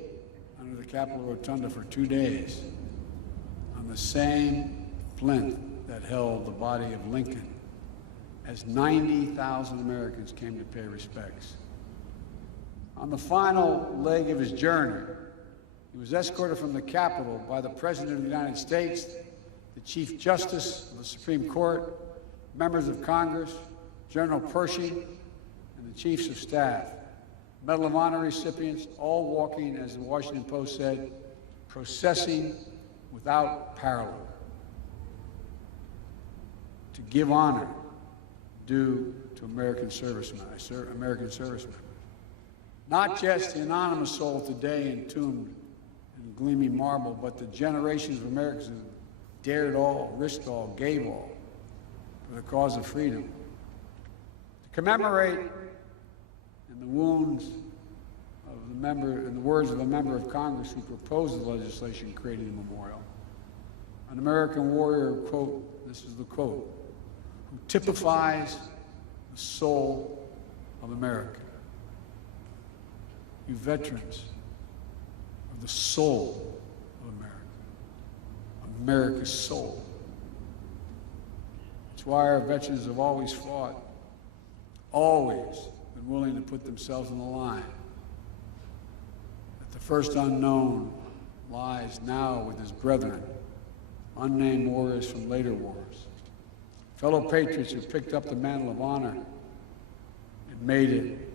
under the Capitol Rotunda for 2 days on the same plinth that held the body of Lincoln, as 90,000 Americans came to pay respects. On the final leg of his journey, he was escorted from the Capitol by the President of the United States, the Chief Justice of the Supreme Court, members of Congress, General Pershing, and the Chiefs of Staff, Medal of Honor recipients, all walking, as the Washington Post said, processing without parallel, to give honor due to American servicemen. Not just the anonymous soul today entombed in gleaming marble, but the generations of Americans who dared all, risked all, gave all for the cause of freedom. To commemorate in the wounds of the member, in the words of a member of Congress who proposed the legislation creating the memorial, an American warrior, quote, this is the quote, who typifies the soul of America. You veterans of the soul of America, America's soul. It's why our veterans have always fought, always been willing to put themselves on the line. That the first unknown lies now with his brethren, unnamed warriors from later wars, fellow patriots who picked up the mantle of honor and made it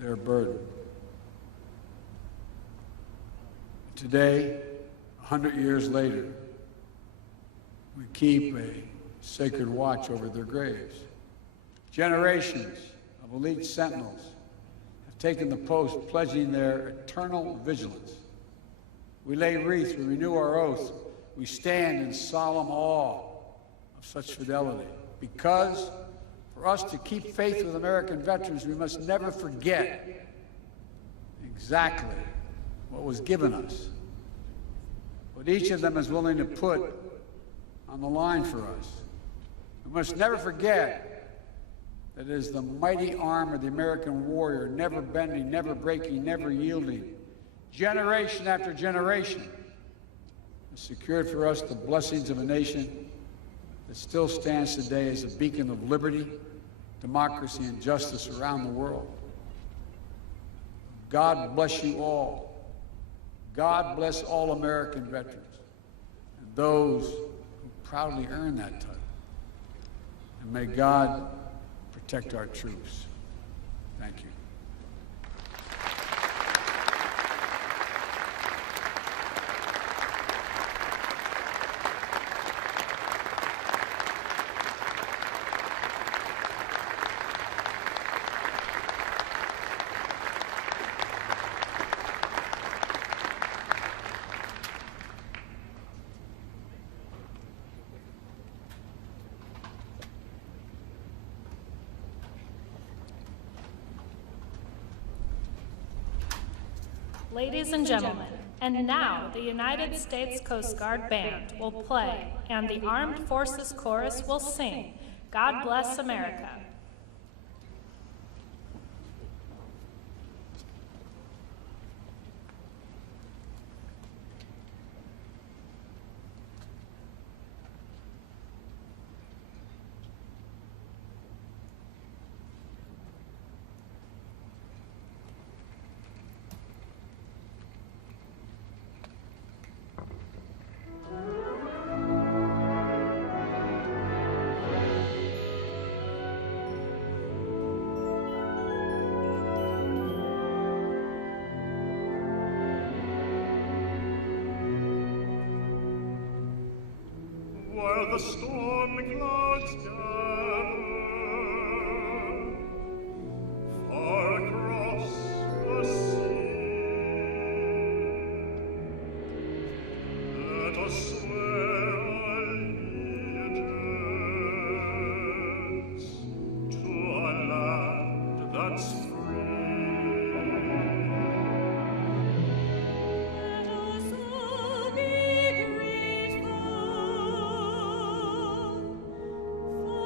their burden. Today, 100 years later, we keep a sacred watch over their graves. Generations of elite sentinels have taken the post, pledging their eternal vigilance. We lay wreaths, we renew our oaths, we stand in solemn awe of such fidelity. Because for us to keep faith with American veterans, we must never forget exactly what was given us, what each of them is willing to put on the line for us. We must never forget that it is the mighty arm of the American warrior, never bending, never breaking, never yielding, generation after generation, has secured for us the blessings of a nation that still stands today as a beacon of liberty, democracy, and justice around the world. God bless you all. God bless all American veterans and those who proudly earn that title. And may God protect our troops. Thank you. Ladies and gentlemen, and now the United States Coast Guard Band will play and the Armed Forces Chorus will sing, God Bless America. While the stormy clouds gather far across the sea, let us swear allegiance to a land that's free. For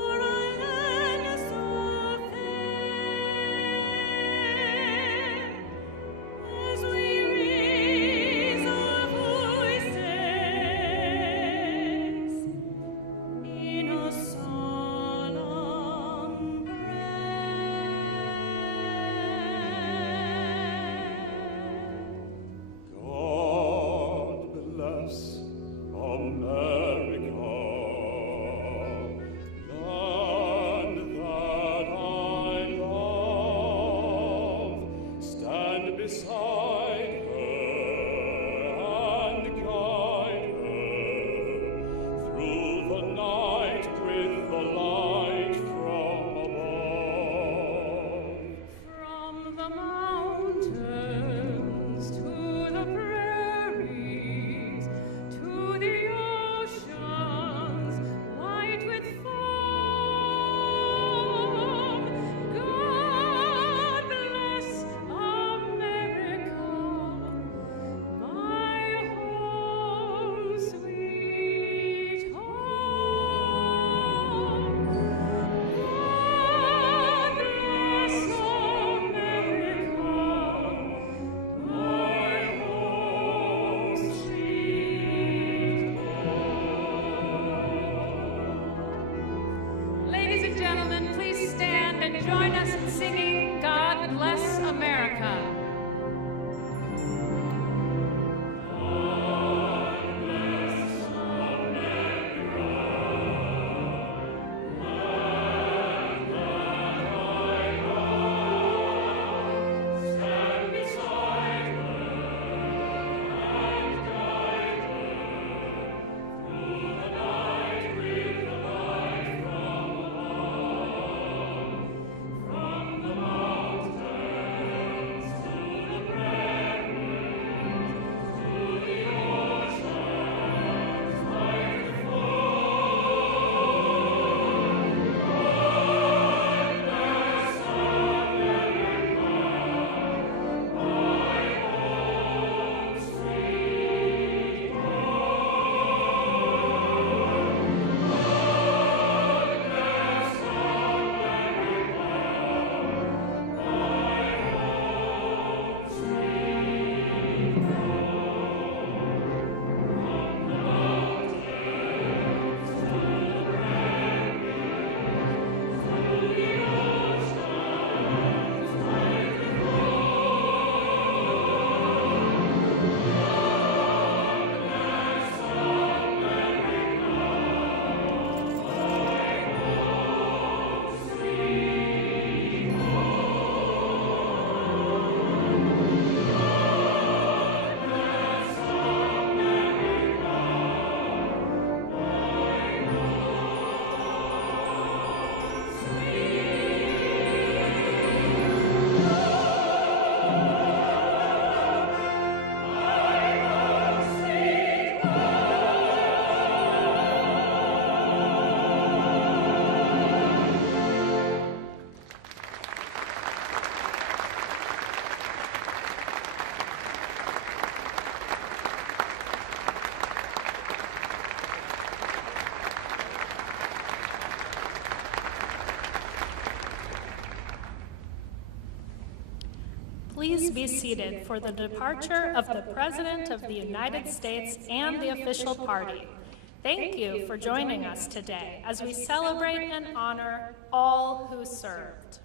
and join us in singing God Bless America. Please be seated for the departure of the President of the United States and the official party. Thank you for joining us today as we celebrate and honor all who served.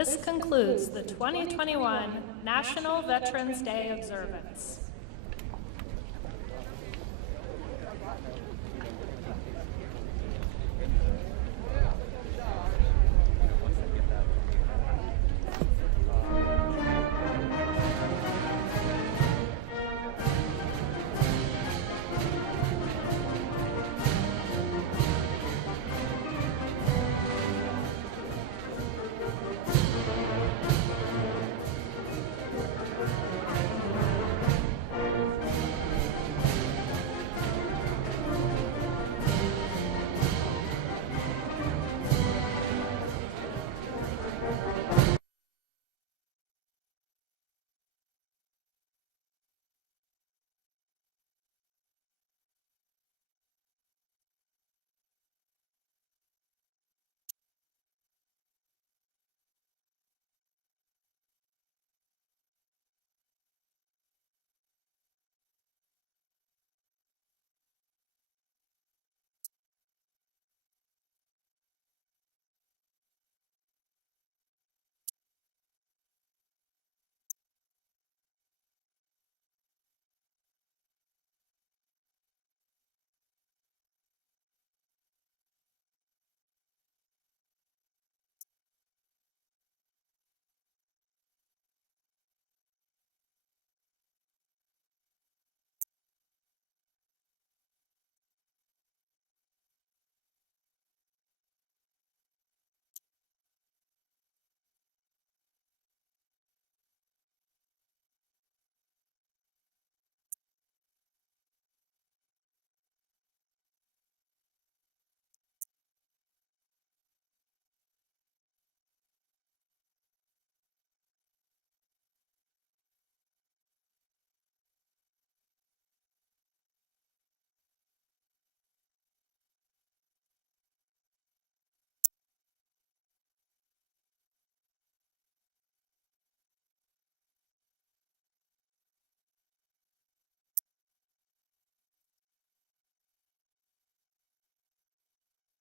This concludes the 2021 National Veterans Day observance.